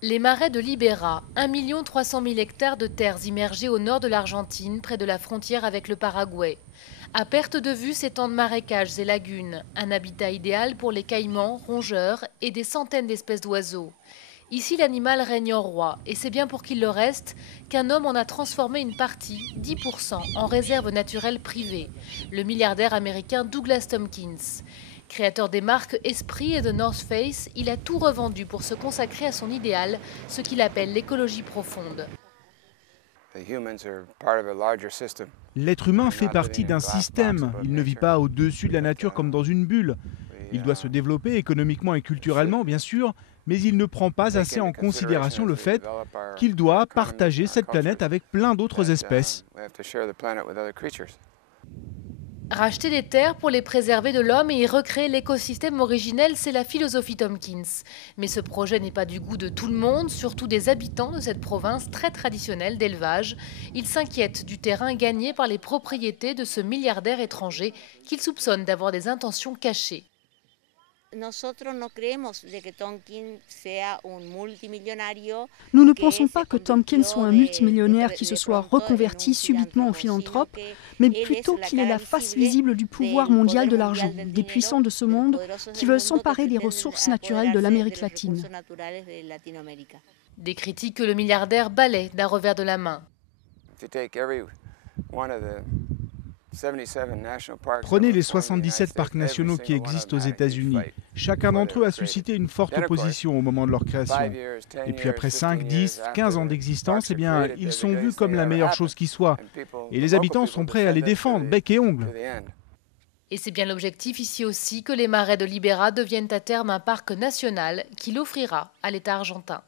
Les marais de Libera, 1 300 000 hectares de terres immergées au nord de l'Argentine, près de la frontière avec le Paraguay. À perte de vue s'étendent marécages et lagunes, un habitat idéal pour les caïmans, rongeurs et des centaines d'espèces d'oiseaux. Ici, l'animal règne en roi, et c'est bien pour qu'il le reste qu'un homme en a transformé une partie, 10%, en réserve naturelle privée, le milliardaire américain Douglas Tompkins. Créateur des marques Esprit et de North Face, il a tout revendu pour se consacrer à son idéal, ce qu'il appelle l'écologie profonde. L'être humain fait partie d'un système, il ne vit pas au-dessus de la nature comme dans une bulle. Il doit se développer économiquement et culturellement, bien sûr, mais il ne prend pas assez en considération le fait qu'il doit partager cette planète avec plein d'autres espèces. Racheter des terres pour les préserver de l'homme et y recréer l'écosystème originel, c'est la philosophie Tompkins. Mais ce projet n'est pas du goût de tout le monde, surtout des habitants de cette province très traditionnelle d'élevage. Ils s'inquiètent du terrain gagné par les propriétés de ce milliardaire étranger qu'ils soupçonnent d'avoir des intentions cachées. Nous ne pensons pas que Tompkins soit un multimillionnaire qui se soit reconverti subitement en philanthrope, mais plutôt qu'il est la face visible du pouvoir mondial de l'argent, des puissants de ce monde qui veulent s'emparer des ressources naturelles de l'Amérique latine. Des critiques que le milliardaire balaie d'un revers de la main. Prenez les 77 parcs nationaux qui existent aux États-Unis. Chacun d'entre eux a suscité une forte opposition au moment de leur création. Et puis après 5, 10, 15 ans d'existence, eh bien, ils sont vus comme la meilleure chose qui soit. Et les habitants sont prêts à les défendre, bec et ongles. Et c'est bien l'objectif ici aussi que les marais de Libera deviennent à terme un parc national qui l'offrira à l'État argentin.